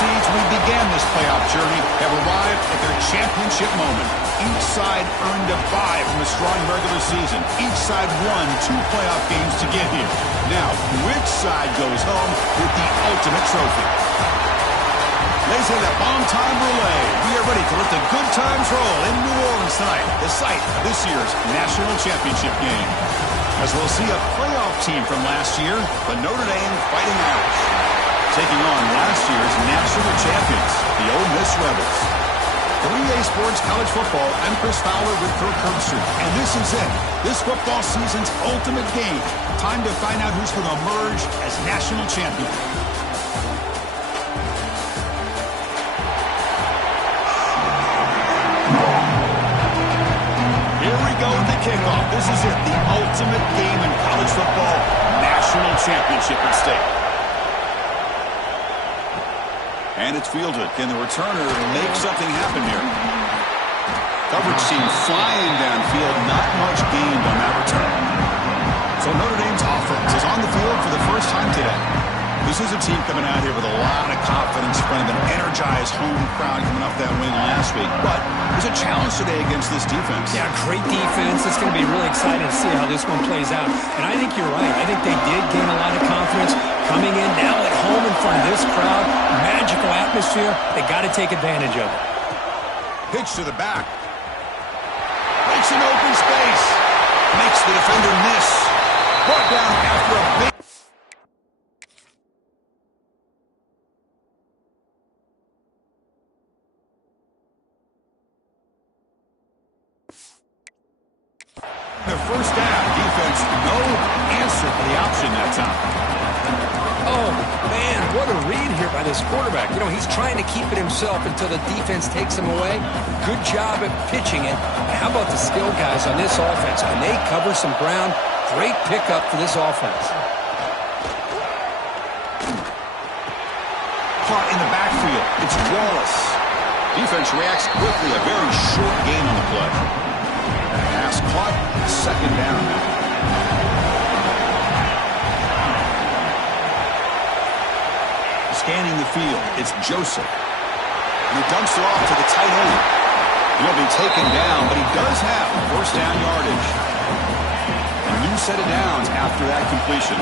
seeds we began this playoff journey have arrived at their championship moment. Each side earned a bye from a strong regular season. Each side won 2 playoff games to get here. Now, which side goes home with the ultimate trophy? They say that bomb time relay. We are ready to let the good times roll in New Orleans tonight, the site of this year's national championship game. As we'll see a playoff team from last year, the Notre Dame Fighting Irish, taking on last year's national champions, the Ole Miss Rebels. For EA Sports College Football, I'm Chris Fowler with Kirk Herbstreit, and this is it. This football season's ultimate game. Time to find out who's going to emerge as national champion. Here we go at the kickoff. This is it, the ultimate game in college football, national championship at stake. And it's fielded. Can the returner make something happen here? Coverage team flying downfield. Not much gained on that return. So Notre Dame's offense is on the field for the first time today. This is a team coming out here with a lot of confidence in front of an energized home crowd coming off that win last week. But there's a challenge today against this defense. Yeah, great defense. It's going to be really exciting to see how this one plays out. And I think you're right. I think they did gain a lot of confidence coming in now at home in front of this crowd. Magical atmosphere. They got to take advantage of it. Pitch to the back. Makes an open space. Makes the defender miss. Brought down after a big... The first down, defense, no answer for the option that time. Oh, man, what a read here by this quarterback. You know, he's trying to keep it himself until the defense takes him away. Good job at pitching it. How about the skill guys on this offense? When they cover some ground, great pickup for this offense. Caught in the backfield. It's Wallace. Defense reacts quickly. A very short gain on the play. Pass caught, second down. Scanning the field, it's Joseph. And he dumps it off to the tight end. He'll be taken down, but he does have first down yardage. A new set of downs after that completion.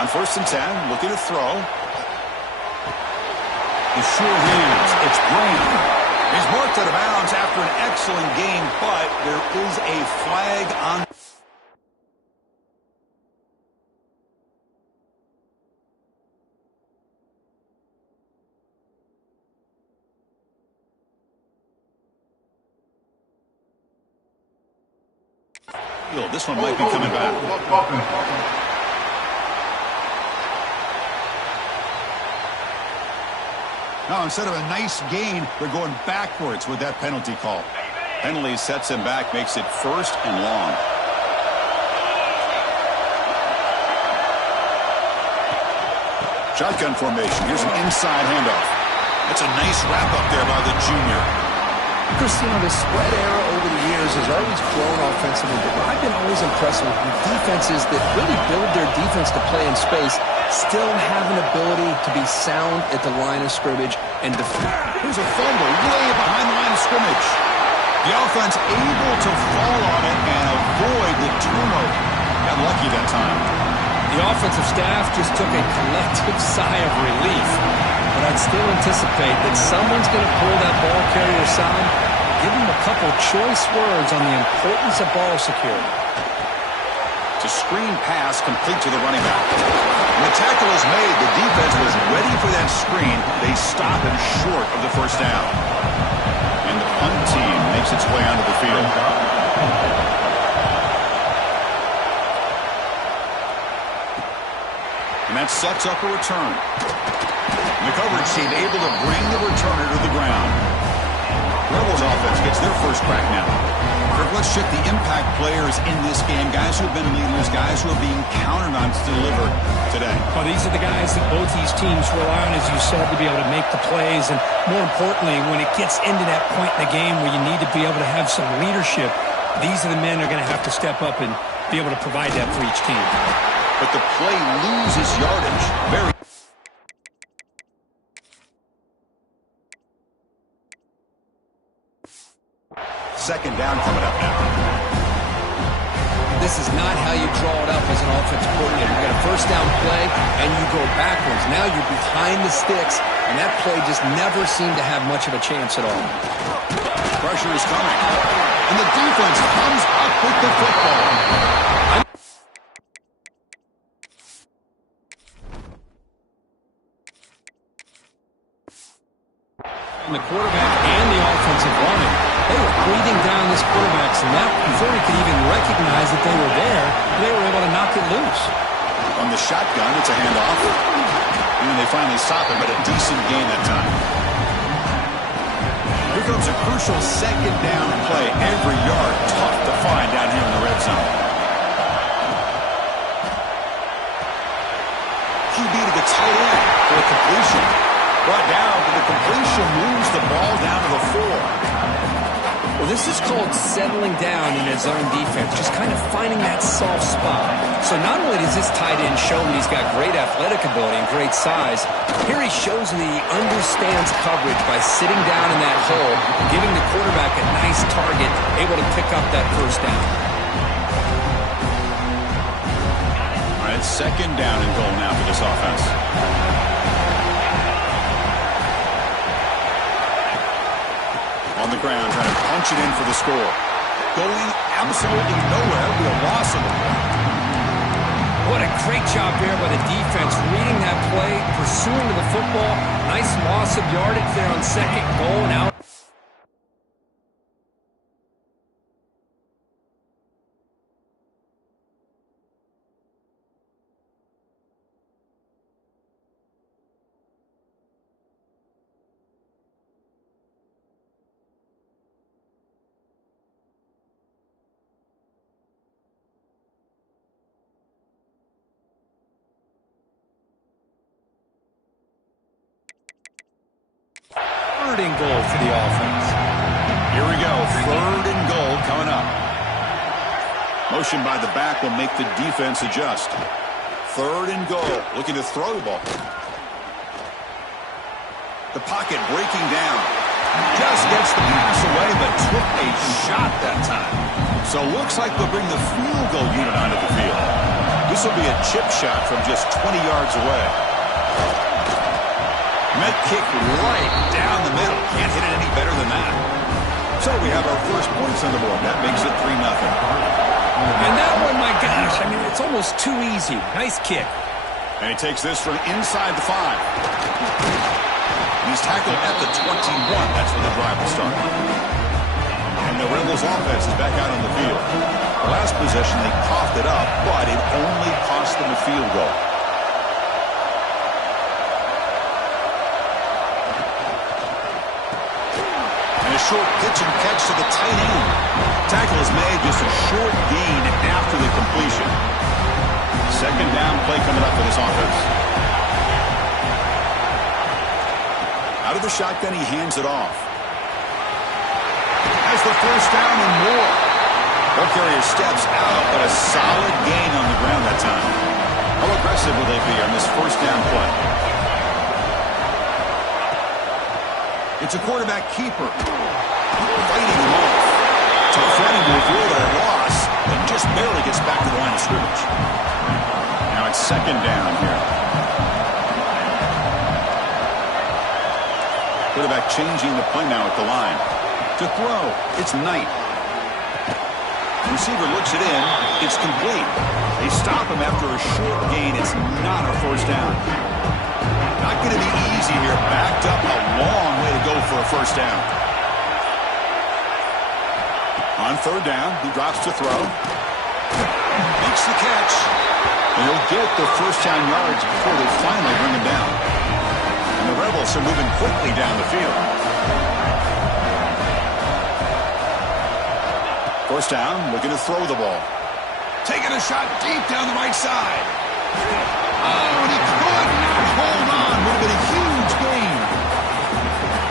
On 1st and 10, looking to throw. The sure hands, it's Brown. He's marked out of bounds after an excellent game, but there is a flag on. This one might be coming back. Now, instead of a nice gain, they're going backwards with that penalty call. Penalty sets him back, makes it 1st and long. Shotgun formation. Here's an inside handoff. That's a nice wrap up there by the junior. Chris, you know, the spread era over the years has always grown offensively, but I've been always impressed with defenses that really build their defense to play in space, still have an ability to be sound at the line of scrimmage and defend. Here's a fumble way behind the line of scrimmage. The offense able to fall on it and avoid the turnover. Got lucky that time. The offensive staff just took a collective sigh of relief. But I'd still anticipate that someone's going to pull that ball carrier aside, give him a couple choice words on the importance of ball security. It's a screen pass complete to the running back. When the tackle is made, the defense was ready for that screen. They stop him short of the first down. And the punt team makes its way onto the field. And that sets up a return. The coverage team able to bring the returner to the ground. Rebels offense gets their first crack now. Kirk, let's check the impact players in this game. Guys who have been leaders, guys who are being counted on to deliver today. Well, these are the guys that both these teams rely on, as you said, to be able to make the plays. And more importantly, when it gets into that point in the game where you need to be able to have some leadership, these are the men who are going to have to step up and be able to provide that for each team. but the play loses yardage. Very. Second down coming up now. This is not how you draw it up as an offensive coordinator. You got a first down play, and you go backwards. Now you're behind the sticks, and that play just never seemed to have much of a chance at all. Pressure is coming, and the defense comes up with the football. The quarterback and the offensive line, they were breathing down this quarterback's neck before he could even recognize that they were there. They were able to knock it loose. On the shotgun, it's a handoff. And they finally stop him, but a decent gain that time. Here comes a crucial second down play. Every yard tough to find down here in the red zone. QB to the tight end for a completion. Brought down to the completion, moves the ball down to the 4. Well, this is called settling down in his own defense, just kind of finding that soft spot. So not only does this tight end show that he's got great athletic ability and great size, here he shows that he understands coverage by sitting down in that hole, giving the quarterback a nice target, able to pick up that first down. All right, second down and goal now for this offense. On the ground, trying to punch it in for the score. Going absolutely nowhere. Be a loss of the ball. What a great job there by the defense, reading that play, pursuing to the football. Nice loss of yardage there on second goal and out. Third and goal for the offense. Here we go. Third and goal coming up. Motion by the back will make the defense adjust. Third and goal. Looking to throw the ball. The pocket breaking down. Just gets the pass away, but took a shot that time. So looks like they'll bring the field goal unit onto the field. This will be a chip shot from just 20 yards away. Med kick right down the middle. Can't hit it any better than that. So we have our first points on the board. That makes it 3-0. And that one, my gosh, I mean, it's almost too easy. Nice kick. And he takes this from inside the 5. He's tackled at the 21. That's where the drive will start. And the Rebels offense is back out on the field. The last possession, they coughed it up, but it only cost them a field goal. A short pitch and catch to the tight end. Tackle is made, just a short gain after the completion. Second down play coming up for this offense. Out of the shotgun, he hands it off. Has the first down and more. Ball carrier steps out, but a solid gain on the ground that time. How aggressive will they be on this first down play? It's a quarterback keeper. Fighting him off. Tough running to avoid a loss, and just barely gets back to the line of scrimmage. Now it's second down here. Quarterback changing the play now at the line. To throw, it's Knight. The receiver looks it in. It's complete. They stop him after a short gain. It's not a first down. Not going to be easy here. Backed up a long way to go for a first down. On third down, he drops to throw. Makes the catch. And he'll get the first down yards before they finally bring him down. And the Rebels are moving quickly down the field. First down, looking to throw the ball. Taking a shot deep down the right side. Oh, and he could not hold on. Would have been a huge gain.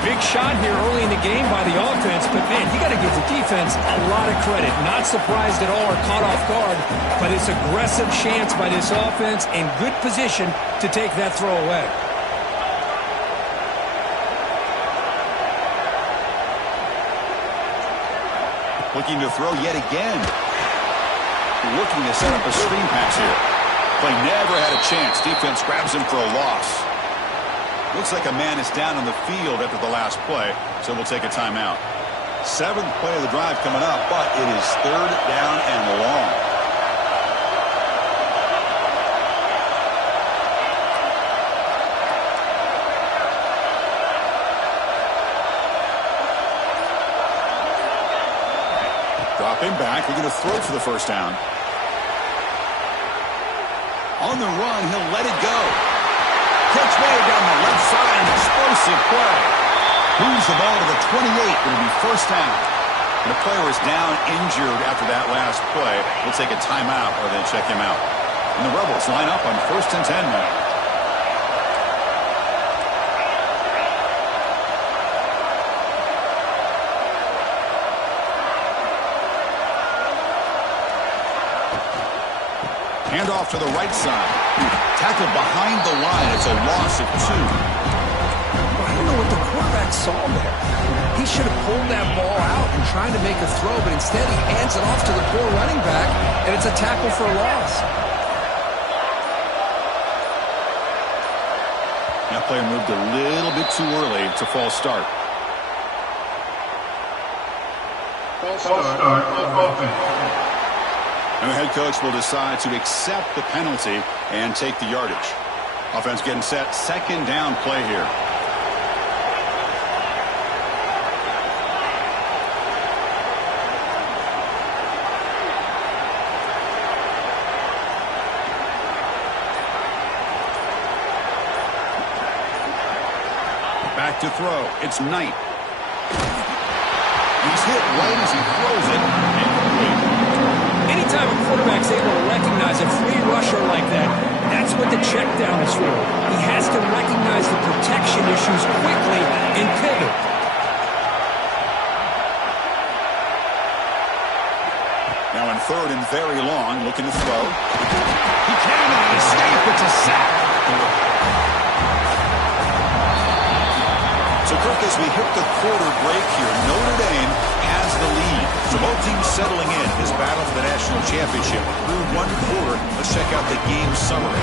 Big shot here early in the game by the offense, but, man, you got to give the defense a lot of credit. Not surprised at all or caught off guard by this aggressive chance by this offense in good position to take that throw away. Looking to throw yet again. Looking to set up a screen pass here. Play never had a chance. Defense grabs him for a loss. Looks like a man is down on the field after the last play, so we'll take a timeout. 7th play of the drive coming up, but it is 3rd down and long. Drop him back. We're going to throw for the first down. On the run, he'll let it go. Catch made down the left side, an explosive play. Moves the ball to the 28. It'll be first down. And the player is down injured after that last play. We'll take a timeout or then check him out. And the Rebels line up on 1st and 10 now. Hand off to the right side. Tackle behind the line. It's a loss of 2. I don't know what the quarterback saw there. He should have pulled that ball out and tried to make a throw, but instead he hands it off to the poor running back, and it's a tackle for a loss. That player moved a little bit too early. It's a false start. False start. Offense. And the head coach will decide to accept the penalty and take the yardage. Offense getting set. 2nd down play here. Back to throw. It's Knight. He's hit right as he throws it. Incomplete. Anytime a quarterback's able to recognize a free rusher like that, that's what the check down is for. He has to recognize the protection issues quickly and pivot. Now in 3rd and very long, looking to throw. He cannot escape. It's a sack. So, Kirk, as we hit the quarter break here, Notre Dame has the lead. So both teams settling in this battle for the national championship. Through 1 quarter, let's check out the game summary.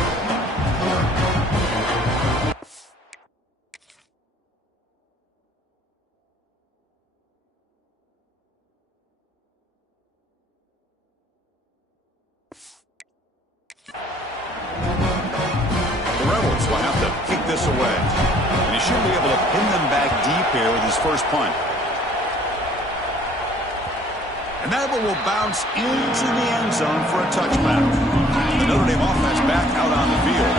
The Rebels will have to kick this away. And he should be able to pin them back deep here with his first punt. And that one will bounce into the end zone for a touchback. The Notre Dame offense back out on the field.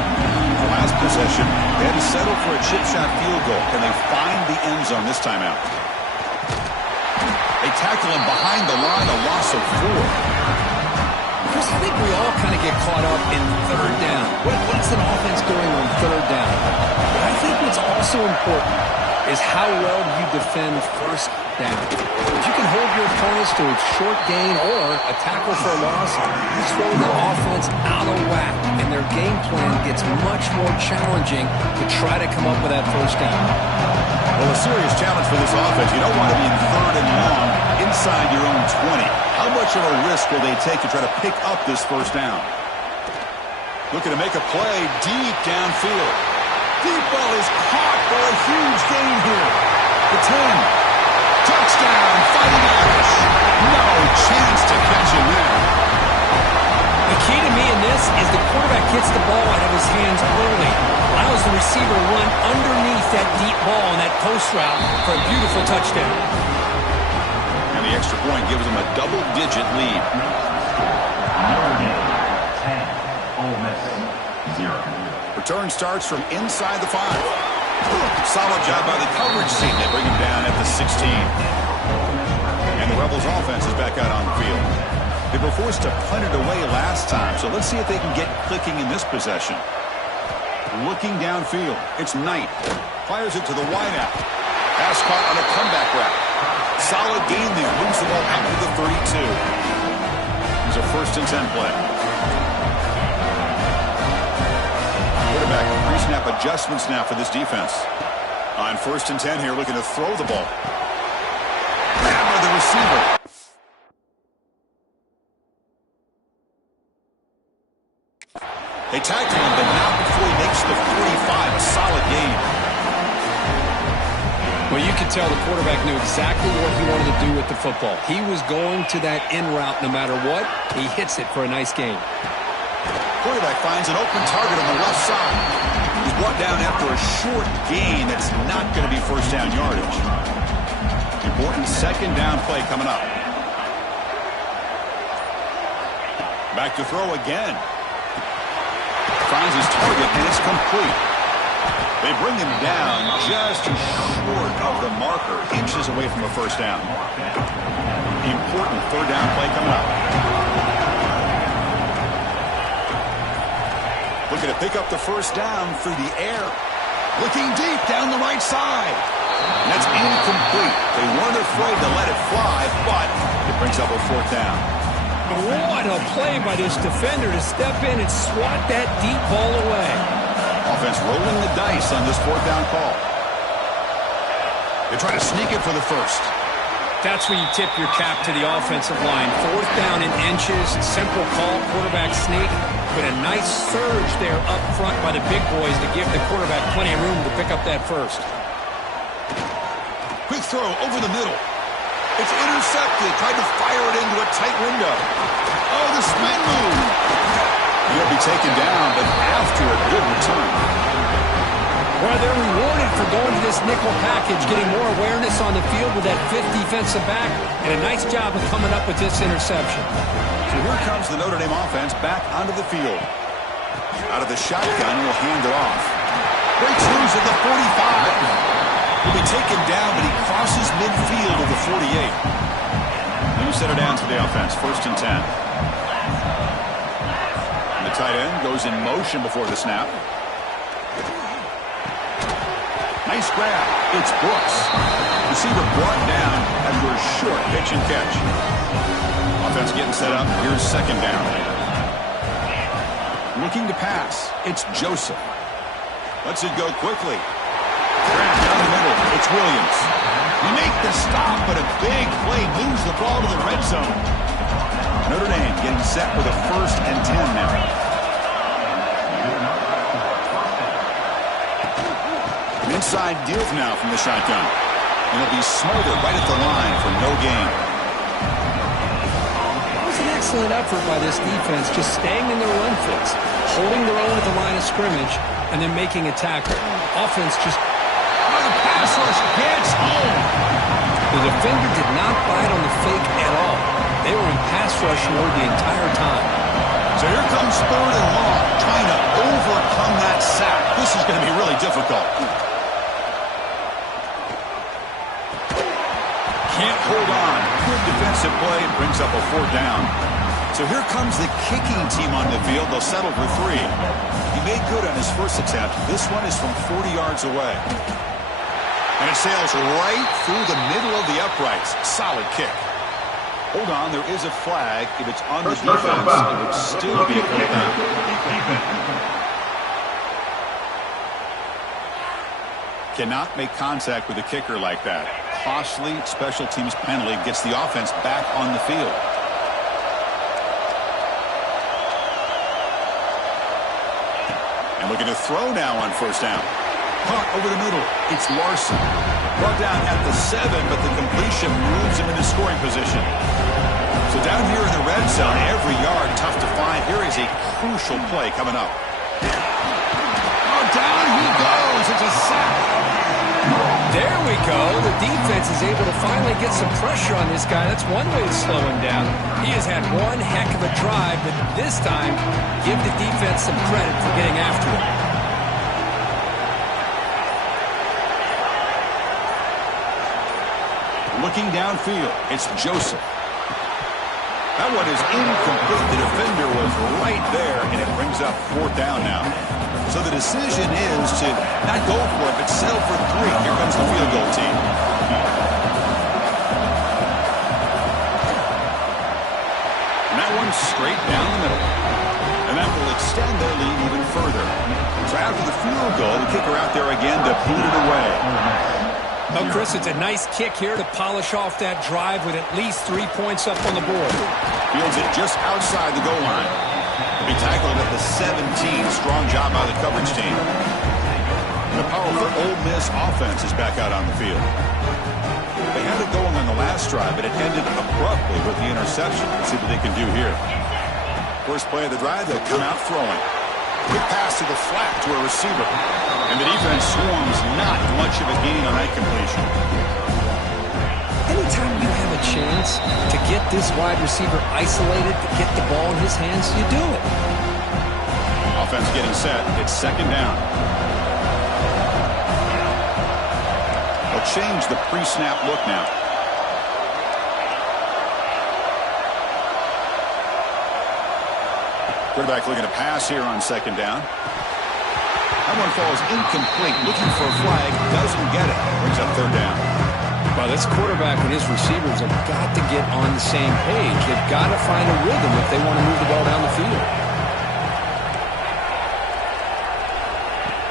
The last possession, they had to settle for a chip shot field goal. Can they find the end zone this time out? They tackle him behind the line, a loss of 4. Chris, I think we all kind of get caught up in 3rd down. What's an offense doing on 3rd down? But I think what's also important is how well do you defend 1st down. If you can hold your opponents to a short gain or a tackle for a loss, you throw the offense out of whack, and their game plan gets much more challenging to try to come up with that 1st down. Well, a serious challenge for this offense. You don't want to be in 3rd and long inside your own 20. How much of a risk will they take to try to pick up this 1st down? Looking to make a play deep downfield. Deep ball is caught for a huge gain here. The 10. Touchdown, Fighting Irish. No chance to catch him there. The key to me in this is the quarterback gets the ball out of his hands early, allows the receiver to run underneath that deep ball on that post route for a beautiful touchdown. And the extra point gives them a double-digit lead. Notre Dame 10, Ole Miss 0. Return starts from inside the 5. Solid job by the coverage team. They bring him down at the 16. And the Rebels offense is back out on the field. They were forced to punt it away last time, so let's see if they can get clicking in this possession. Looking downfield, it's Knight. Fires it to the wideout. Pass caught on a comeback route. Solid gain there. Moves the ball out to the 32. It's a 1st and 10 play. Quarterback pre-snap adjustments now for this defense. On 1st and 10 here, looking to throw the ball. Grab by the receiver. They tackle him, but not before he makes the 45. A solid gain. Well, you could tell the quarterback knew exactly what he wanted to do with the football. He was going to that in route no matter what. He hits it for a nice gain. Quarterback finds an open target on the left side. He's brought down after a short gain that's not going to be 1st down yardage. Important 2nd down play coming up. Back to throw again. Finds his target, and it's complete. They bring him down just short of the marker, inches away from a 1st down. Important 3rd down play coming up. Looking to pick up the 1st down through the air. Looking deep down the right side. And that's incomplete. They weren't afraid to let it fly, but it brings up a 4th down. What a play by this defender to step in and swat that deep ball away. Offense rolling the dice on this 4th down call. They try to sneak it for the 1st. That's where you tip your cap to the offensive line. 4th down in inches, simple call, quarterback sneak, but a nice surge there up front by the big boys to give the quarterback plenty of room to pick up that 1st. Quick throw over the middle. It's intercepted. Tried to fire it into a tight window. Oh, the spin move. He'll be taken down, but after a good return. Well, they're rewarded for going to this nickel package, getting more awareness on the field with that 5th defensive back, and a nice job of coming up with this interception. So here comes the Notre Dame offense back onto the field. Out of the shotgun, will hand it off. Breaks loose at the 45. He'll be taken down, but he crosses midfield of the 48. New set of downs for the offense, 1st and 10. And the tight end goes in motion before the snap. Nice grab. It's Brooks. Receiver brought down after a short pitch and catch. Offense getting set up. Here's 2nd down. Looking to pass. It's Joseph. Lets it go quickly. Grab down the middle. It's Williams. We make the stop, but a big play moves the ball to the red zone. Notre Dame getting set for the 1st and 10 now. An inside give now from the shotgun. And it'll be smothered right at the line for no gain. It was an excellent effort by this defense, just staying in their run fits, holding their own at the line of scrimmage, and then making a tackle. Offense just... the pass rush gets home. The defender did not bite on the fake at all. They were in pass rush mode the entire time. So here comes 3rd and long, trying to overcome that sack. This is going to be really difficult. Can't hold on. Good defensive play, brings up a 4th down. So here comes the kicking team on the field. They'll settle for 3. He made good on his 1st attempt. This one is from 40 yards away. And it sails right through the middle of the uprights. Solid kick. Hold on, there is a flag. If it's on the defense, it would still be a 4th down. Cannot make contact with a kicker like that. Costly special teams penalty gets the offense back on the field. And looking to throw now on 1st down. Caught over the middle. It's Larson. Brought down at the 7, but the completion moves him into scoring position. So down here in the red zone, every yard tough to find. Here is a crucial play coming up. Oh, down he goes. It's a sack. There we go. The defense is able to finally get some pressure on this guy. That's one way to slow him down. He has had one heck of a drive, but this time, give the defense some credit for getting after him. Looking downfield, it's Joseph. That one is incomplete. The defender was right there, and it brings up 4th down now. So the decision is to not go for it, but settle for 3. Here comes the field goal team. And that one's straight down the middle. And that will extend their lead even further. So after the field goal, the kicker out there again to boot it away. Well, Chris, it's a nice kick here to polish off that drive with at least 3 points up on the board. Fields it just outside the goal line. He tackled at the 17. Strong job by the coverage team. The powerful Ole Miss offense is back out on the field. They had it going on the last drive, but it ended abruptly with the interception. Let's see what they can do here. First play of the drive, they'll come out throwing. Quick pass to the flat to a receiver. And the defense swarms not much of a gain on that completion. Anytime you have a chance to get this wide receiver isolated, to get the ball in his hands, you do it. Offense getting set. It's second down. They'll change the pre-snap look now. Quarterback looking to pass here on second down. That one falls incomplete. Looking for a flag. Doesn't get it. Brings up third down. Well, this quarterback and his receivers have got to get on the same page. They've got to find a rhythm if they want to move the ball down the field.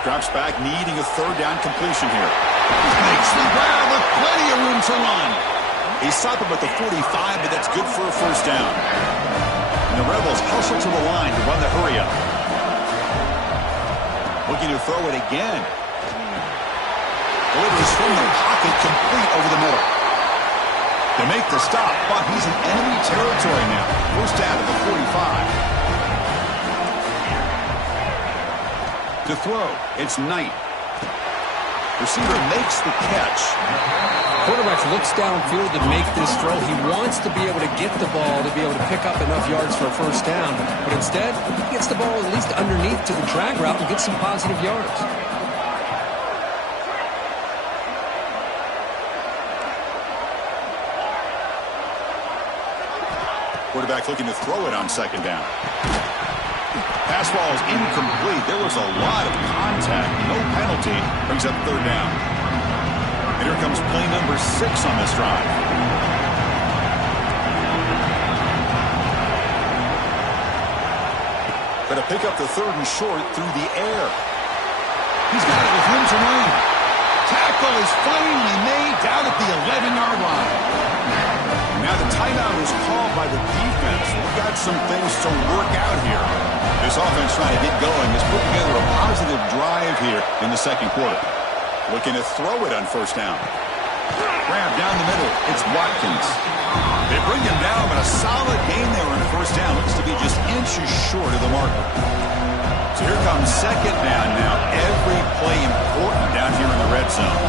Drops back, needing a third down completion here. Makes the grab with plenty of room to run. He's stopped him at the 45, but that's good for a first down. And the Rebels hustle to the line to run the hurry up. Looking to throw it again. Delivers from the pocket, complete over the middle. They make the stop, but he's in enemy territory now. First down to the 45. To throw, it's Knight. Receiver makes the catch. Quarterback looks downfield to make this throw. He wants to be able to get the ball to be able to pick up enough yards for a first down. But instead, he gets the ball at least underneath to the drag route and gets some positive yards. Quarterback looking to throw it on second down. Pass ball is incomplete. There was a lot of contact. No penalty. Brings up third down. And here comes play number 6 on this drive. Going to pick up the third and short through the air. He's got it with room to run. Tackle is finally made down at the 11-yard line. Now the timeout is called by the defense. We've got some things to work out here. This offense trying to get going has put together a positive drive here in the second quarter. Looking to throw it on first down. Grab down the middle. It's Watkins. They bring him down, but a solid gain there on first down. Looks to be just inches short of the marker. So here comes second down now. Every play important down here in the red zone.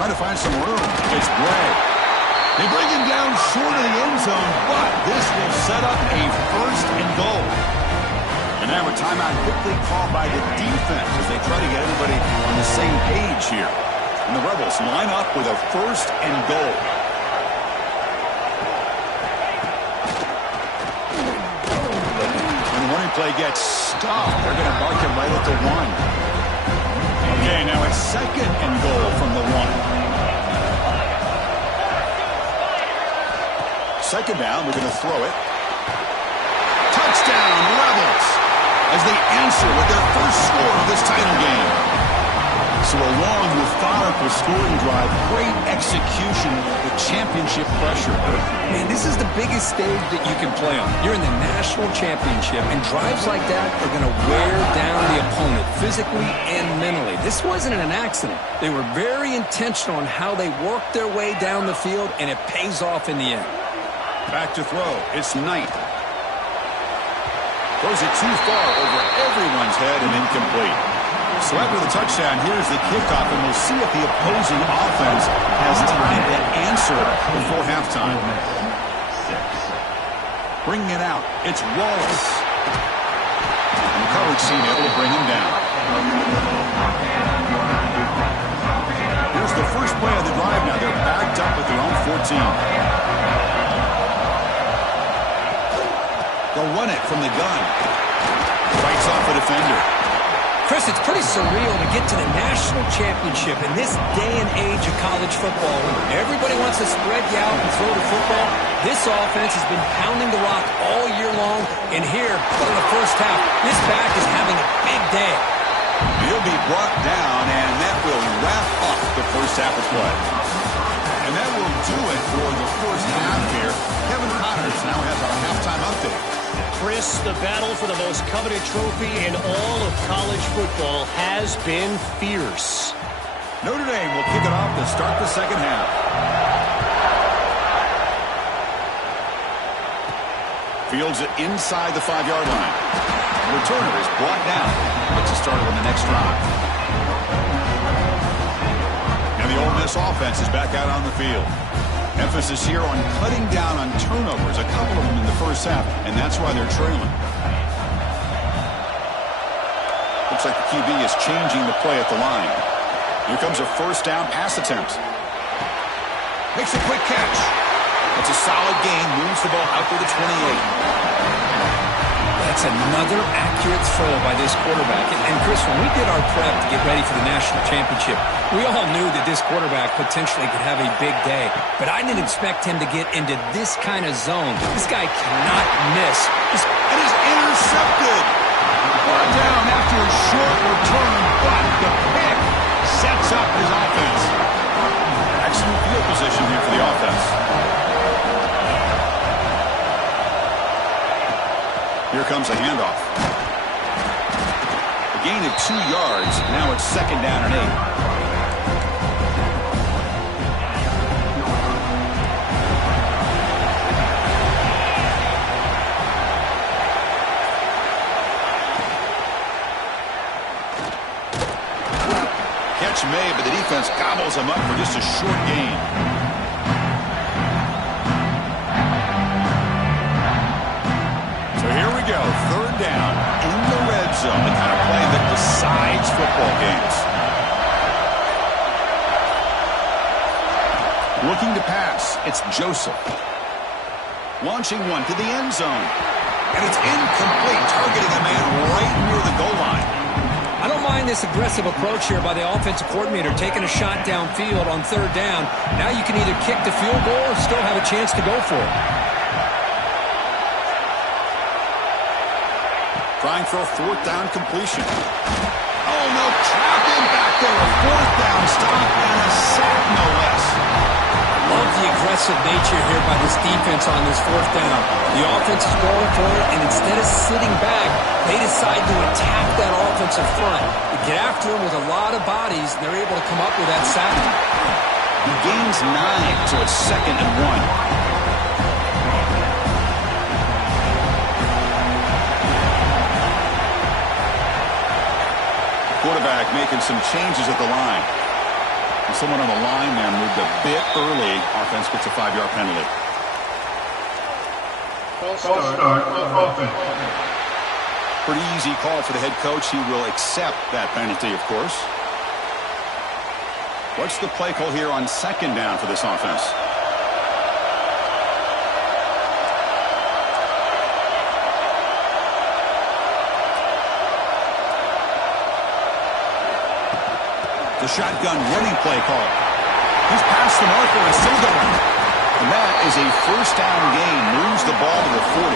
Trying to find some room. It's Bray. They bring him down short of the end zone, but this will set up a first and goal. And now a timeout quickly called by the defense as they try to get everybody on the same page here. And the Rebels line up with a first and goal. When the running play gets stopped, they're going to mark him right at the 1. Okay, now it's second and goal from the 1. Second down, we're going to throw it. Touchdown, Rebels, as they answer with their first score of this title game. So a long, methodical scoring drive, great execution with championship pressure. Man, this is the biggest stage that you can play on. You're in the national championship, and drives like that are going to wear down the opponent physically and mentally. This wasn't an accident. They were very intentional in how they worked their way down the field, and it pays off in the end. Back to throw. It's Knight. Throws it too far over everyone's head and incomplete. So after the touchdown, here's the kickoff, and we'll see if the opposing offense has time to answer before halftime. Bringing it out. It's Wallace. And the coverage team able to bring him down. Here's the first play of the drive now. They're backed up at their own 14. They'll run it from the gun. Fights off a defender. Chris, it's pretty surreal to get to the national championship in this day and age of college football. When everybody wants to spread you out and throw the football, this offense has been pounding the rock all year long. And here, in the first half, this back is having a big day. He'll be brought down, and that will wrap up the first half of play. And that will do it for the first half here. Kevin Connors now has our halftime update. Chris, the battle for the most coveted trophy in all of college football has been fierce. Notre Dame will kick it off to start the second half. Fields it inside the 5-yard line. The returner is brought down. Gets it started on the next drive. And the Ole Miss offense is back out on the field. Emphasis here on cutting down on turnovers, a couple of them in the first half, and that's why they're trailing. Looks like the QB is changing the play at the line. Here comes a first down pass attempt. Makes a quick catch. It's a solid gain, moves the ball out to the 28. That's another accurate throw by this quarterback. And Chris, when we did our prep to get ready for the national championship, we all knew that this quarterback potentially could have a big day. But I didn't expect him to get into this kind of zone. This guy cannot miss. It is intercepted. Brought down after a short return, but the pick sets up his offense. Excellent field position here for the offense. Here comes a handoff. A gain of 2 yards. Now it's second down and 8. Catch made, but the defense gobbles him up for just a short gain. So here we go, third down in the red zone, the kind of play that decides football games. Looking to pass, it's Joseph. Launching one to the end zone. And it's incomplete, targeting a man right near the goal line. I don't mind this aggressive approach here by the offensive coordinator, taking a shot downfield on third down. Now you can either kick the field goal or still have a chance to go for it. Trying for a fourth down completion. Oh, no, trapped in back there. A fourth down stop and a sack, no less. Love the aggressive nature here by this defense on this fourth down. The offense is going for it, and instead of sitting back, they decide to attack that offensive front. They get after him with a lot of bodies, and they're able to come up with that sack. He gains 9, so it's second and 1. Quarterback making some changes at the line. And someone on the line there moved a bit early. Offense gets a 5-yard penalty. Start offense. Pretty easy call for the head coach. He will accept that penalty, of course. What's the play call here on second down for this offense? The shotgun running play call. He's past the marker and still going. And that is a first down gain. Moves the ball to the 40.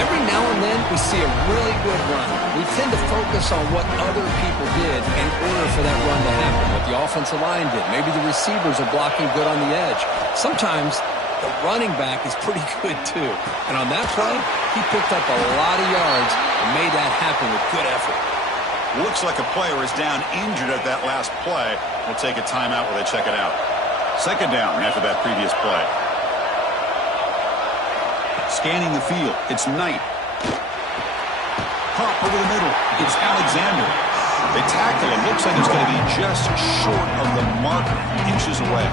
Every now and then we see a really good run. We tend to focus on what other people did in order for that run to happen. What the offensive line did. Maybe the receivers are blocking good on the edge. Sometimes the running back is pretty good too. And on that play, he picked up a lot of yards and made that happen with good effort. Looks like a player is down injured at that last play. We'll take a timeout while they check it out. Second down after that previous play. Scanning the field. It's Knight. Pop over the middle. It's Alexander. They tackle him. Looks like it's going to be just short of the marker. Inches away.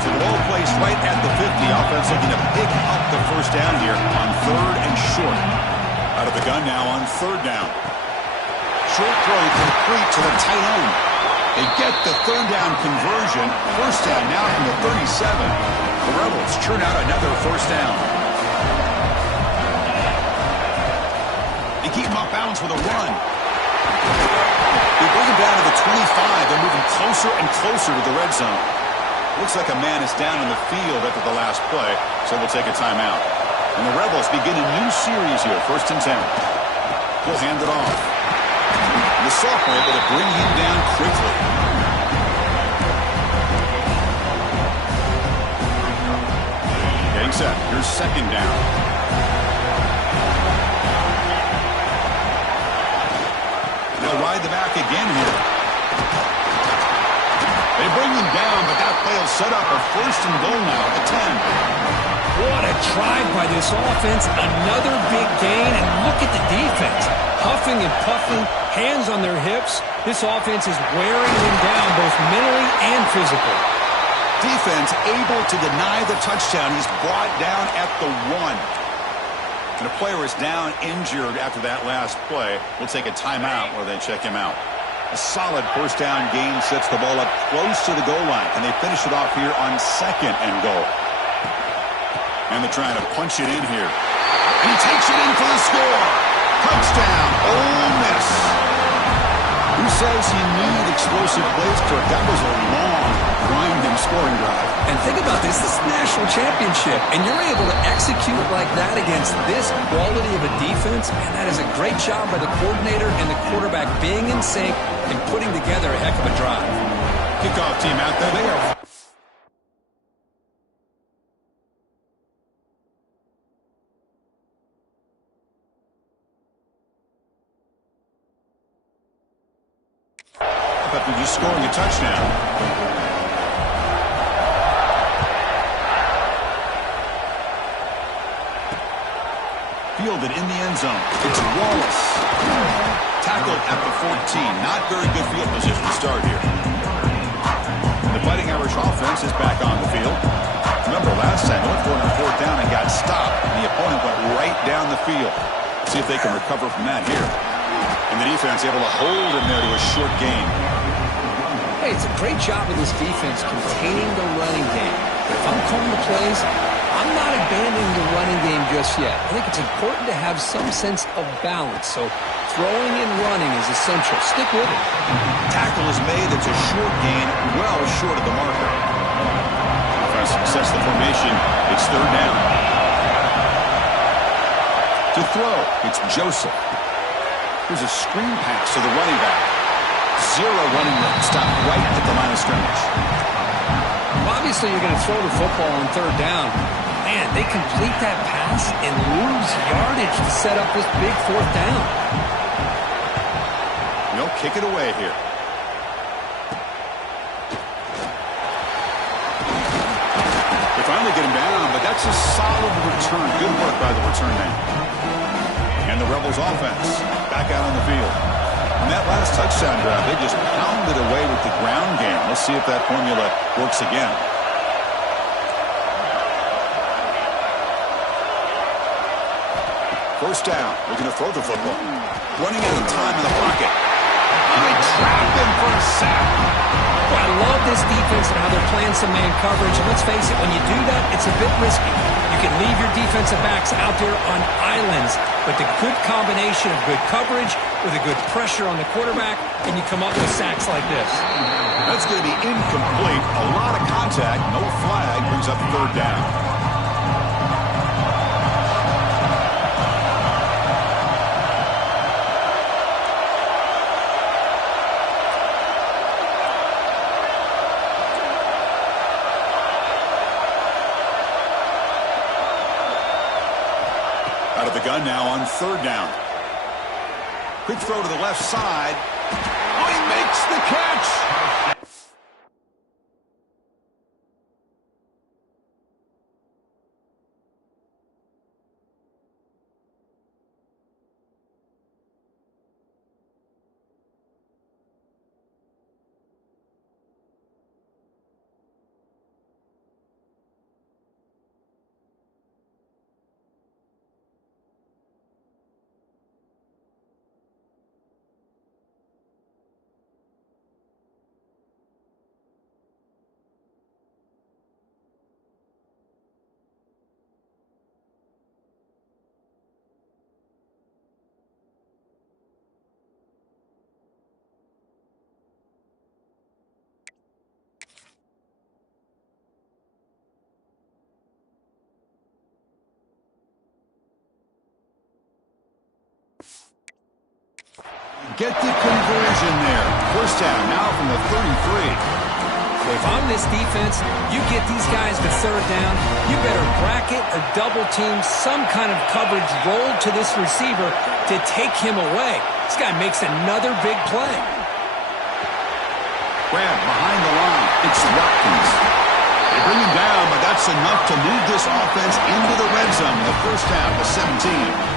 It's a low place right at the 50. Offense looking to pick up the first down here on third and short. Out of the gun now on third down. Short throw complete to the tight end. They get the third down conversion. First down now from the 37. The Rebels churn out another first down. keep him off balance with a run. They bring him down to the 25. They're moving closer and closer to the red zone. Looks like a man is down in the field after the last play, so we'll take a timeout. And the Rebels begin a new series here, 1st and 10. He'll hand it off. And the sophomore able to bring him down quickly. Getting set. Here's 2nd down. They'll ride the back again here. They bring him down, but that play will set up a 1st and goal now at the 10. What a drive by this offense. Another big gain, and look at the defense. Huffing and puffing, hands on their hips. This offense is wearing them down both mentally and physically. Defense able to deny the touchdown. He's brought down at the 1. And a player is down injured after that last play. We'll take a timeout where they check him out. A solid 1st down gain sets the ball up close to the goal line. And they finish it off here on 2nd and goal. And they're trying to punch it in here. And he takes it in for the score. Touchdown, Ole Miss. Who says you need explosive plays, Kirk? That was a long, grinding scoring drive. And think about this. This is a national championship, and you're able to execute like that against this quality of a defense, and that is a great job by the coordinator and the quarterback being in sync and putting together a heck of a drive. Kickoff team out there. They are after just scoring a touchdown. Fielded in the end zone. It's Wallace. Tackled at the 14. Not very good field position to start here. The Fighting Irish offense is back on the field. Remember last time they went for it on 4th down and got stopped. And the opponent went right down the field. See if they can recover from that here. And the defense able to hold him there to a short gain. Hey, it's a great job of this defense containing the running game. If I'm calling the plays, I'm not abandoning the running game just yet. I think it's important to have some sense of balance. So throwing and running is essential. Stick with it. Tackle is made. It's a short gain, well short of the marker. Offense sets the formation. It's 3rd down. To throw, it's Joseph. Here's a screen pass to the running back. 0 running room. Stop right at the line of scrimmage. Well, obviously, you're going to throw the football on 3rd down. Man, they complete that pass and lose yardage to set up this big 4th down. They'll kick it away here. They finally get him down, but that's a solid return. Good work by the return man. And the Rebels offense back out on the field. And that last touchdown drive, they just pounded away with the ground game. Let's see if that formula works again. First down. They're going to throw the football. Running out of time in the pocket. And they trap him for a sack. Well, I love this defense and how they're playing some man coverage. And let's face it, when you do that, it's a bit risky. You can leave your defensive backs out there on islands, but the good combination of good coverage with a good pressure on the quarterback, and you come up with sacks like this. That's going to be incomplete. A lot of contact. No flag. Brings up 3rd down. Out of the gun now on 3rd down. Quick throw to the left side. Oh, he makes the catch. get the conversion there. First down now from the 33. If I'm this defense, you get these guys to third down, you better bracket or double team some kind of coverage roll to this receiver to take him away. This guy makes another big play. Grab behind the line. It's Watkins. They bring him down, but that's enough to move this offense into the red zone. The first down, the 17.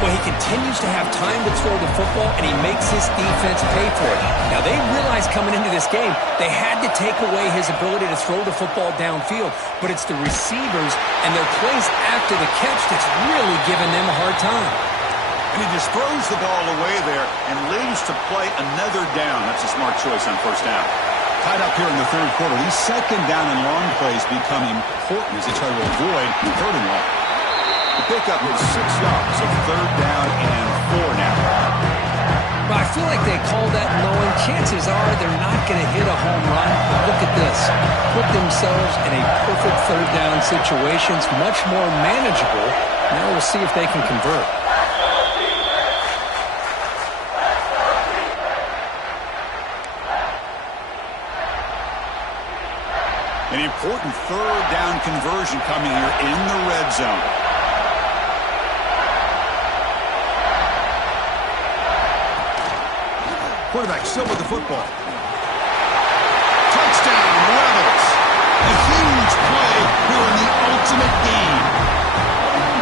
Well, he continues to have time to throw the football, and he makes his defense pay for it. Now, they realized coming into this game they had to take away his ability to throw the football downfield, but it's the receivers and their plays after the catch that's really giving them a hard time. And he just throws the ball away there and leaves to play another down. That's a smart choice on first down. Tied up here in the third quarter. These second down and long plays become important as they try to avoid third and long. The pickup is 6 yards of third down and 4 now. But I feel like they call that knowing chances are they're not going to hit a home run. But look at this. Put themselves in a perfect third down situation. It's much more manageable. Now we'll see if they can convert. An important third down conversion coming here in the red zone. Quarterback still with the football. Touchdown, Rebels. A huge play here in the ultimate game.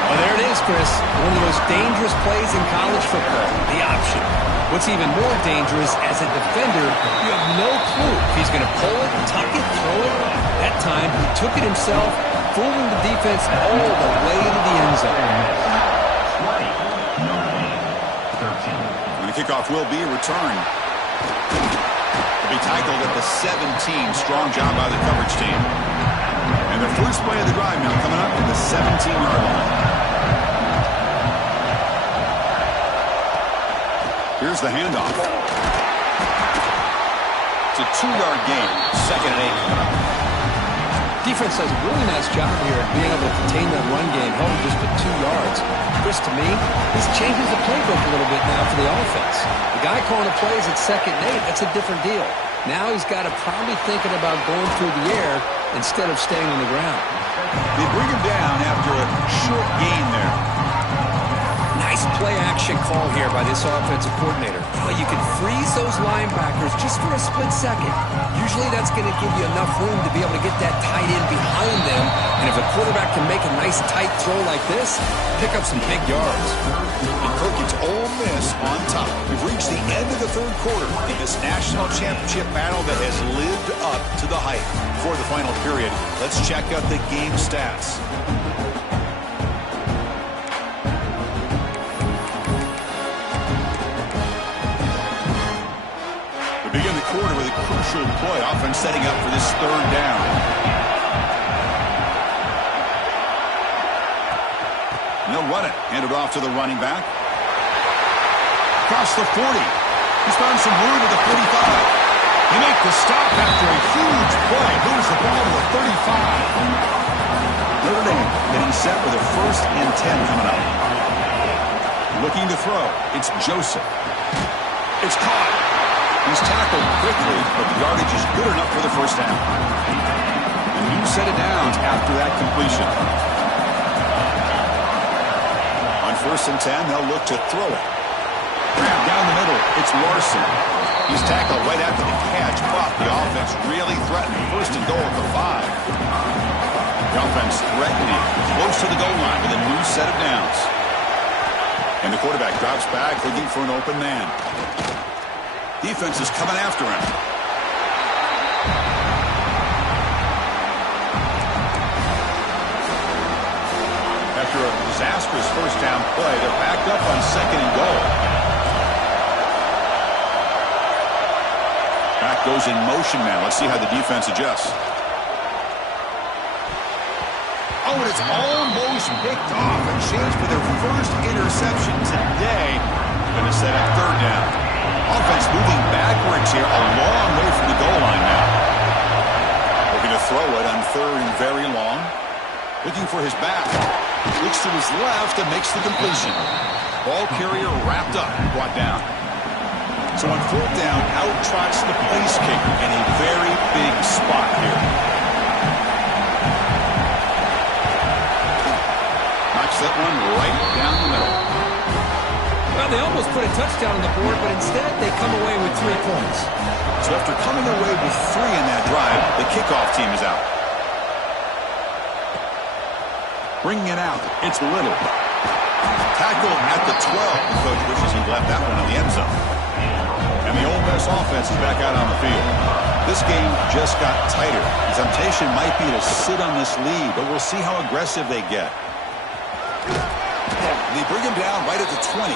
Well, there it is, Chris. One of the most dangerous plays in college football, the option. What's even more dangerous, as a defender, you have no clue if he's going to pull it, tuck it, throw it. That time, he took it himself, fooling the defense all the way to the end zone. And the kickoff will be a return. To be tackled at the 17. Strong job by the coverage team. And the first play of the drive now coming up at the 17-yard line. Here's the handoff. It's a 2-yard gain. Second and 8. Defense does a really nice job here of being able to contain that run game, held just to 2 yards. Chris, to me, this changes the playbook a little bit now for the offense. The guy calling the plays at second and 8, that's a different deal. Now he's got to probably thinking about going through the air instead of staying on the ground. They bring him down after a short gain there. Nice play-action call here by this offensive coordinator. Oh, you can freeze those linebackers just for a split second. Usually that's going to give you enough room to be able to get that tight end behind them. And if a quarterback can make a nice tight throw like this, pick up some big yards. And Kirk, it's Ole Miss on top. We've reached the end of the third quarter in this national championship battle that has lived up to the hype. For the final period, let's check out the game stats. We begin the quarter with a crucial play. Offense setting up for this third down. And they'll run it. Hand it off to the running back. Across the 40. He's found some room at the 45. They make the stop after a huge play. Moves the ball to the 35. Notre Dame getting set with a 1st and 10 coming up. Looking to throw. It's Joseph. It's caught. He's tackled quickly, but the yardage is good enough for the first down. A new set of downs after that completion. On 1st and 10, they'll look to throw it. Grab down the middle. It's Larson. He's tackled right after the catch, but the offense really threatened. 1st and goal at the 5. The offense threatening close to the goal line with a new set of downs. And the quarterback drops back looking for an open man. Defense is coming after him. After a disastrous first down play, they're backed up on 2nd and goal. Back goes in motion now. Let's see how the defense adjusts. Oh, and it's almost picked off. A chance for their first interception today. Going to set up third down. Offense moving backwards here, a long way from the goal line now. Looking to throw it on 3rd and very long. Looking for his back. Looks to his left and makes the completion. Ball carrier wrapped up, brought down. So on fourth down, out trots the place kicker in a very big spot here. Knocks that one right down the middle. Well, they almost put a touchdown on the board, but instead they come away with 3 points. So after coming away with 3 in that drive, the kickoff team is out. Bringing it out, it's Little. Tackle at the 12. The coach wishes he left that one in the end zone. And the Ole Miss offense is back out on the field. This game just got tighter. The temptation might be to sit on this lead, but we'll see how aggressive they get. They bring him down right at the 20.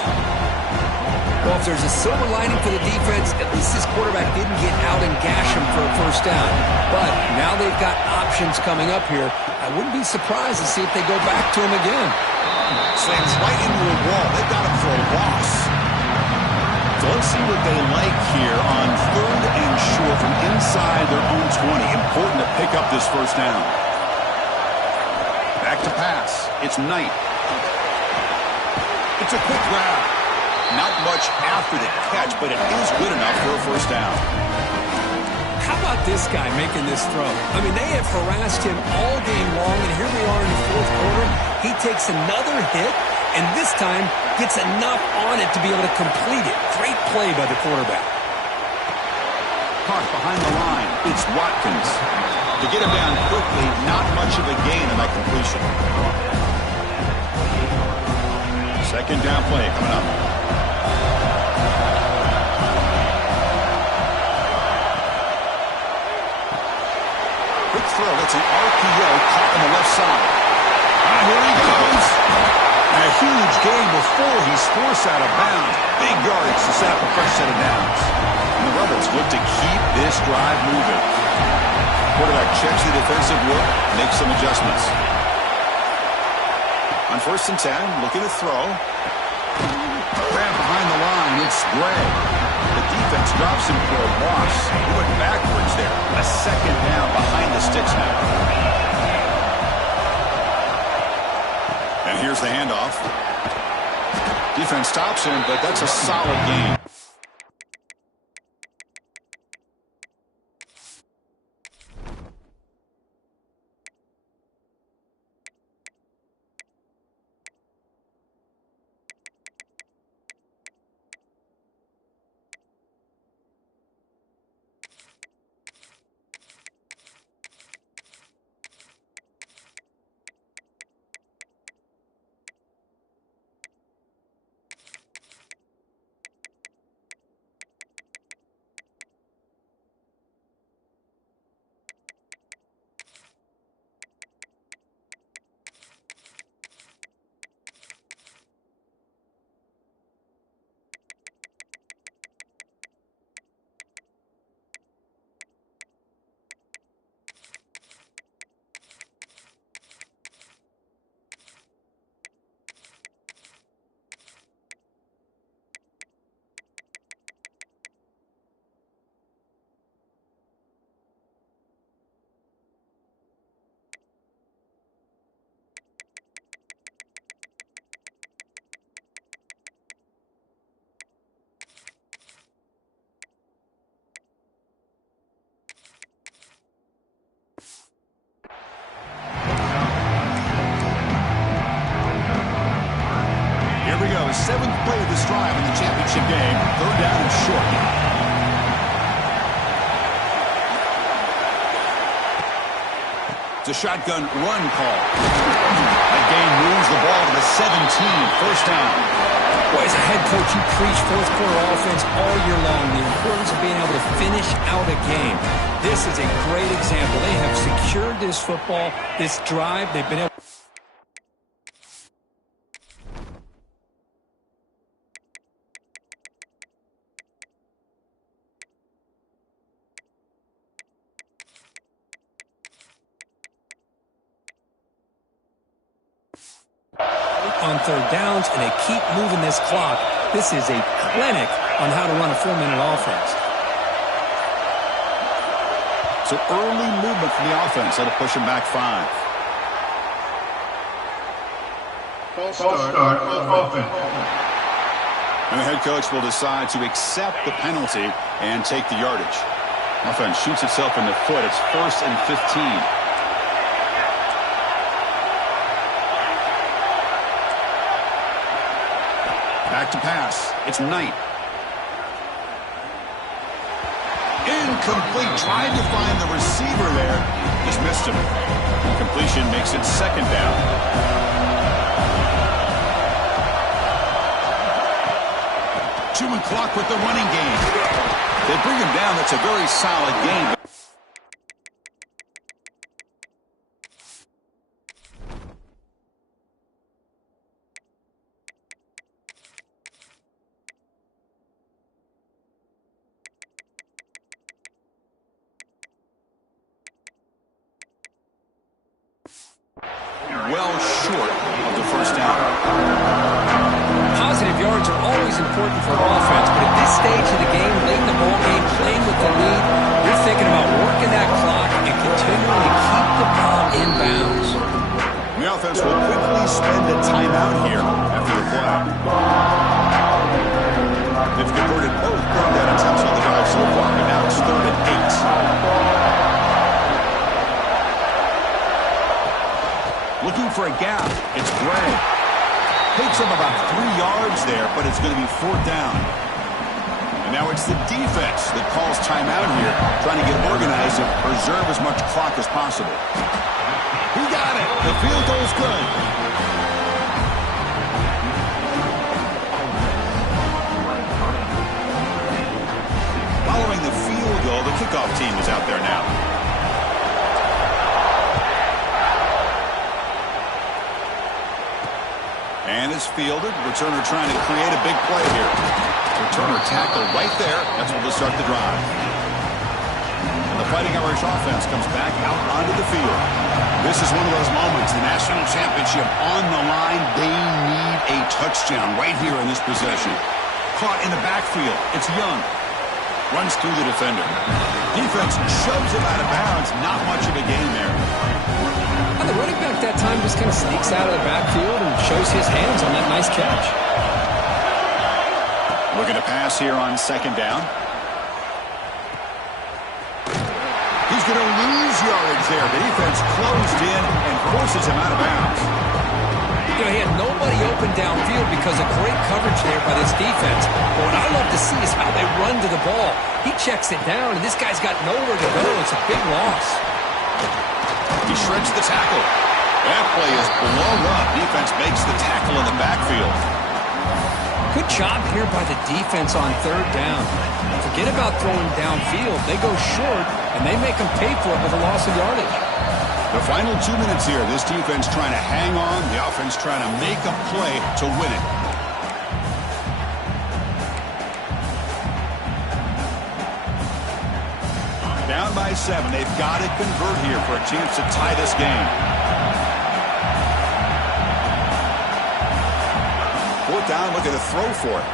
Well, if there's a silver lining for the defense, at least this quarterback didn't get out and gash him for a first down. But now they've got options coming up here. I wouldn't be surprised to see if they go back to him again. Slams right into a wall. They've got him for a loss. So let's see what they like here on 3rd and short from inside their own 20. Important to pick up this first down. Back to pass. It's Knight. It's a quick grab. Not much after the catch, but it is good enough for a first down. How about this guy making this throw? I mean, they have harassed him all game long, and here we are in the 4th quarter. He takes another hit, and this time gets enough on it to be able to complete it. Great play by the quarterback. Caught behind the line. It's Watkins. To get him down quickly, not much of a gain in that completion. Second down play coming up. Quick throw. That's an RPO caught on the left side. Here he goes. A huge gain before he's forced out of bounds. Big yards to set up a fresh set of downs. And the Rebels look to keep this drive moving. Quarterback checks the defensive look, makes some adjustments. On 1st and 10, looking to throw. Grab behind the line, it's Gray. The defense drops him for a loss. He went backwards there. A second down behind the sticks now. And here's the handoff. Defense stops him, but that's a solid gain. Seventh play of this drive in the championship game. 3rd down and short. It's a shotgun run call. That gain moves the ball to the 17. First down. Boy, as a head coach, you preach 4th quarter offense all year long. The importance of being able to finish out a game. This is a great example. They have secured this football, this drive. They've been able on 3rd downs, and they keep moving this clock. This is a clinic on how to run a 4-minute offense. So early movement from the offense that'll push them back 5. False start, offense. And the head coach will decide to accept the penalty and take the yardage. Offense shoots itself in the foot. It's 1st and 15. Back to pass. It's Knight. Incomplete. Trying to find the receiver there. Just missed him. Completion makes it 2nd down. Chewing clock with the running game. They bring him down. That's a very solid game. Well short of the 1st down. Positive yards are always important for offense, but at this stage of the game, late in the ball game, playing with the lead, you're thinking about working that clock and continuing to keep the ball in bounds. The offense will quickly spend a timeout here after the play. They've converted both third down attempts on the drive so far, but now it's 3rd and 8. Looking for a gap. It's Gray. Takes him about 3 yards there, but it's going to be 4th down. And now it's the defense that calls timeout here, trying to get organized and preserve as much clock as possible. He got it. The field goal's good. Following the field goal, the kickoff team is out there now. And it's fielded. Returner trying to create a big play here. Returner tackle right there. That's what will start the drive. And the Fighting Irish offense comes back out onto the field. This is one of those moments, the national championship on the line. They need a touchdown right here in this possession. Caught in the backfield. It's Young. Runs through the defender. Defense shoves him out of bounds. Not much of a gain there. And the running back that time just kind of sneaks out of the backfield and shows his hands on that nice catch. Looking to pass here on 2nd down. He's going to lose yardage there. The defense closed in and forces him out of bounds. You know, he had nobody open downfield because of great coverage there by this defense. But what I love to see is how they run to the ball. He checks it down, and this guy's got nowhere to go. It's a big loss. He shreds the tackle. That play is blown up. Defense makes the tackle in the backfield. Good job here by the defense on 3rd down. Forget about throwing downfield. They go short, and they make them pay for it with a loss of yardage. The final 2 minutes here. This defense trying to hang on. The offense trying to make a play to win it. Down by 7. They've got to convert here for a chance to tie this game. 4th down, looking to throw for it.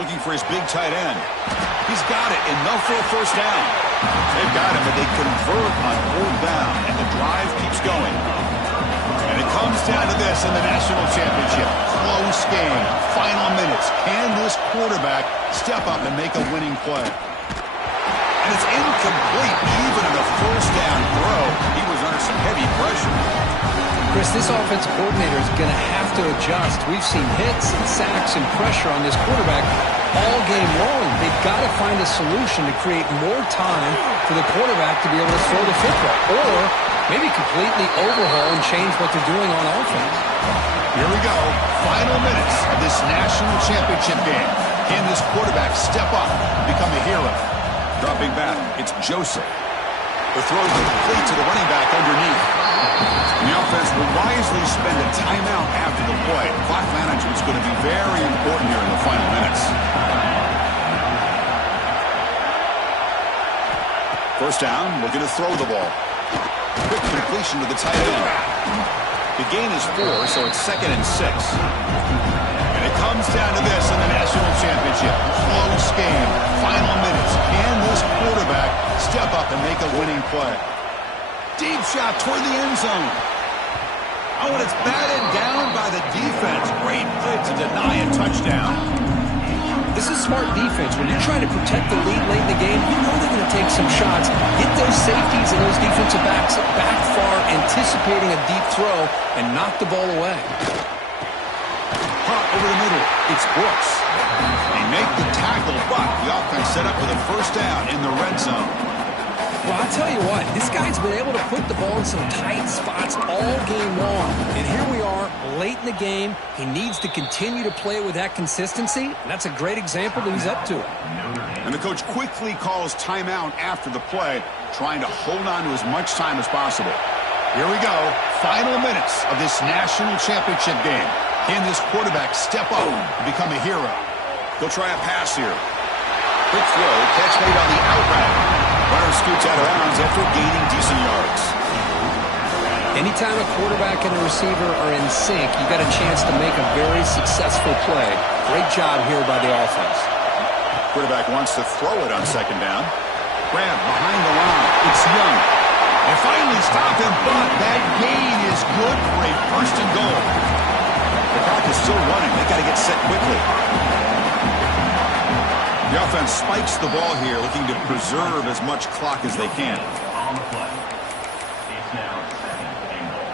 Looking for his big tight end. He's got it, enough for a 1st down. They've got him, but they convert on 4th down, and the drive keeps going. And it comes down to this in the national championship. Close game, final minutes. Can this quarterback step up and make a winning play? And it's incomplete, even in the 1st down throw. He was under some heavy pressure. Chris, this offensive coordinator is going to have to adjust. We've seen hits and sacks and pressure on this quarterback all game long. They've got to find a solution to create more time for the quarterback to be able to throw the football, or maybe completely overhaul and change what they're doing on offense. Here we go. Final minutes of this national championship game. Can this quarterback step up and become a hero? Dropping back, it's Joseph. The throw is complete to the running back underneath. And the offense will wisely spend a timeout after the play. Clock management is going to be very important here in the final minutes. 1st down, looking to throw the ball. Quick completion to the tight end. The gain is 4, so it's 2nd and 6. And it comes down to this in the national championship. Close game, final minutes. Can this quarterback step up and make a winning play? Deep shot toward the end zone. Oh, and it's batted down by the defense. Great play to deny a touchdown. This is smart defense. When you're trying to protect the lead late in the game, you know they're going to take some shots. Get those safeties and those defensive backs back far, anticipating a deep throw, and knock the ball away. Hot over the middle. It's Brooks. They make the tackle, but the offense set up with a first down in the red zone. Well, I'll tell you what, this guy's been able to put the ball in some tight spots all game long. And here we are, late in the game. He needs to continue to play with that consistency, and that's a great example that he's up to it. And the coach quickly calls timeout after the play, trying to hold on to as much time as possible. Here we go, final minutes of this national championship game. Can this quarterback step up and become a hero? He'll try a pass here. Quick throw, catch made on the out route. Runner scoots out of bounds after gaining decent yards. Anytime a quarterback and a receiver are in sync, you got a chance to make a very successful play. Great job here by the offense. Quarterback wants to throw it on second down. Grab behind the line. It's Young. They finally stop him, but that gain is good for a first and goal. The clock is still running. They got to get set quickly. The offense spikes the ball here, looking to preserve as much clock as they can. On the play. It's now second and goal.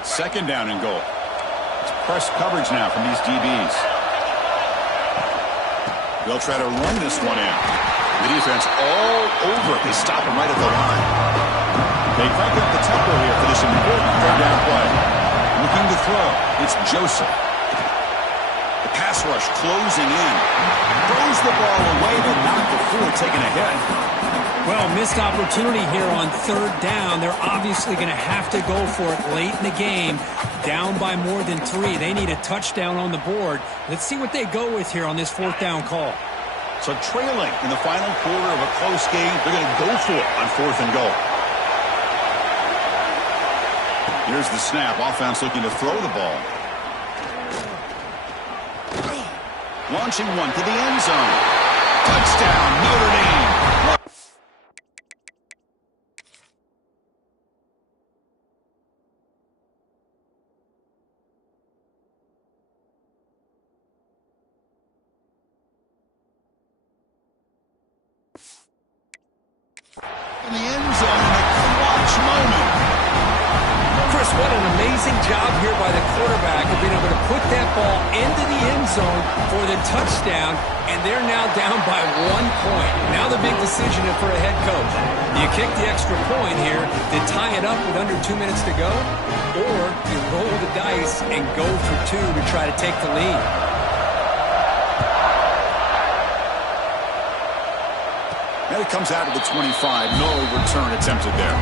Second down and goal. It's press coverage now from these DBs. They'll try to run this one in. The defense all over it. They stop him right at the line. They crank up the tempo here for this important third down play. Looking to throw. It's Joseph. The pass rush closing in. Throws the ball away, but not before taking a hit. Well, missed opportunity here on third down. They're obviously going to have to go for it late in the game. Down by more than 3. They need a touchdown on the board. Let's see what they go with here on this fourth down call. So trailing in the final quarter of a close game, they're going to go for it on fourth and goal. Here's the snap. Offense looking to throw the ball. Launching one to the end zone. Touchdown, Notre Dame. In the end zone in a clutch moment. Chris, what an amazing job here by the quarterback of being able to put that ball into the end zone for the touchdown, and they're now down by 1 point. Now the big decision for a head coach. Do you kick the extra point here to tie it up with under 2 minutes to go, or you roll the dice and go for 2 to try to take the lead? And it comes out of the 25. No return attempted there.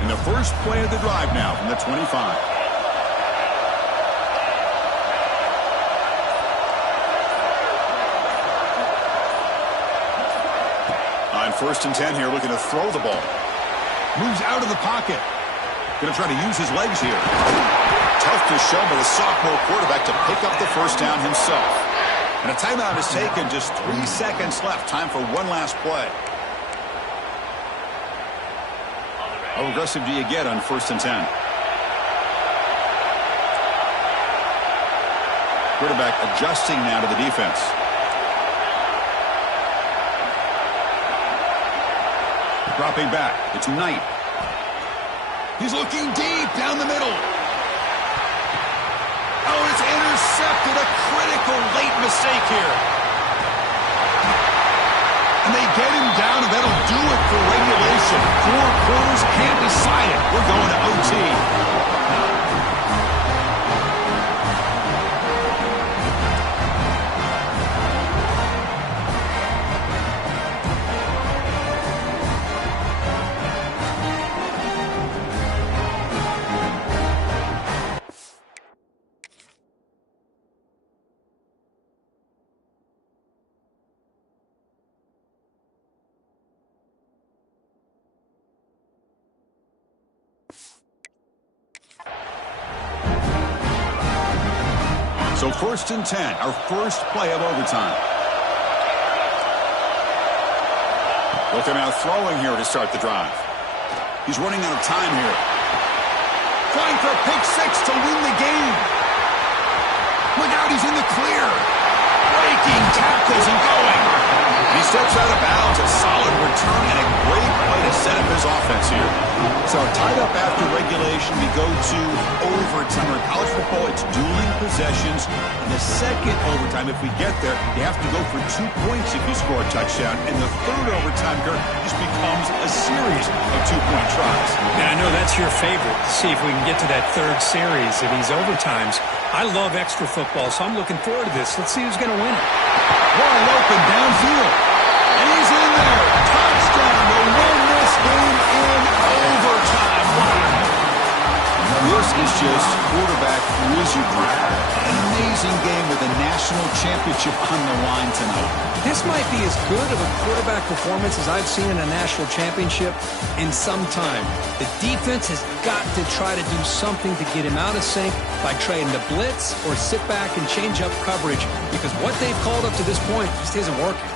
And the first play of the drive now from the 25. On first and 10 here, looking to throw the ball. Moves out of the pocket. Going to try to use his legs here. Toughness shown by the sophomore quarterback to pick up the first down himself. And a timeout is taken. Just 3 seconds left. Time for one last play. How aggressive do you get on first and 10? Quarterback adjusting now to the defense. Dropping back. It's Knight. He's looking deep down the middle. Oh, it's intercepted. A critical late mistake here. And they get him down, and that'll do it for regulation. 4 quarters, can't decide it. We're going to OT. So 1st and 10, our first play of overtime. Looking out throwing here to start the drive. He's running out of time here. Trying for a pick six to win the game. Look out, he's in the clear. Breaking tackles and going. He steps out of bounds. A solid return and a great play to set up his offense here. So tied up after regulation, we go to overtime. In college football, it's dueling possessions. In the second overtime, if we get there, you have to go for 2 points if you score a touchdown. And the third overtime, Gert, just becomes a series of 2-point tries. And I know that's your favorite. See if we can get to that third series of these overtimes. I love extra football, so I'm looking forward to this. Let's see who's going to win it. Wide open downfield. And he's in there. Touchdown to win this game in overtime. Wow. This is just quarterback wizardry. An amazing game with a national championship on the line tonight. This might be as good of a quarterback performance as I've seen in a national championship in some time. The defense has got to try to do something to get him out of sync by trying to blitz or sit back and change up coverage, because what they've called up to this point just isn't working.